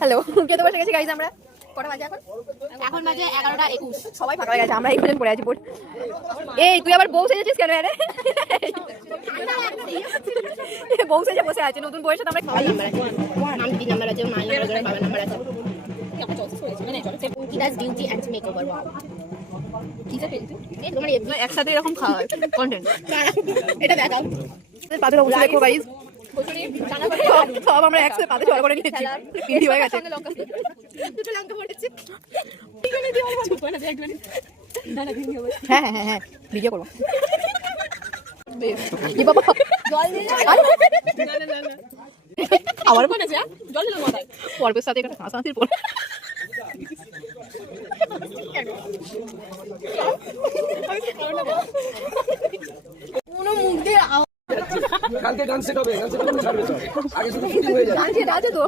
Hello, খেতে বসে গেছি গাইজ আমরা। কটা বাজে এখন? এখন বাজে 11:21। সবাই ফাঁকা হয়ে গেছে, আমরা এই পর্যন্ত পড়ে আছি। এই তুই আবার বউ সেজেছিস কেন? আরে বউ সেজে বসে আছে, নতুন বউয়ের সাথে আমরা সবাই নাম্বার আছে, নাম দিদি নাম্বার আছে, মাই নাম্বার আছে, বাবার নাম্বার আছে। কি ডাজ বিউটি অ্যান্ড মেকওভার। তোমার একসাথে এরকম খাওয়া হয় কন্টেন্ট। এটা দেখাও। পাতের অবস্থা দেখো গাইজ, সব আমরা একসাথে পাতে জল করে নিয়েছি, পিন্ডি হয়ে গেছে। দুটো লঙ্কা পড়েছে। হ্যাঁ হ্যাঁ হ্যাঁ হ্যাঁ, ভিডিও করবো। কি বাবা, জল দিলে আমার পড়েছে, জল দিলাম মাথায়। পর্বের সাথে একটা হাসাহাসির পর কোনো মুখ দিয়ে কালকে গান শেখাবে, গান শেখাবে ছাড়বে সব। আগে শুধু শুটিং হয়ে যায়। আছে তো।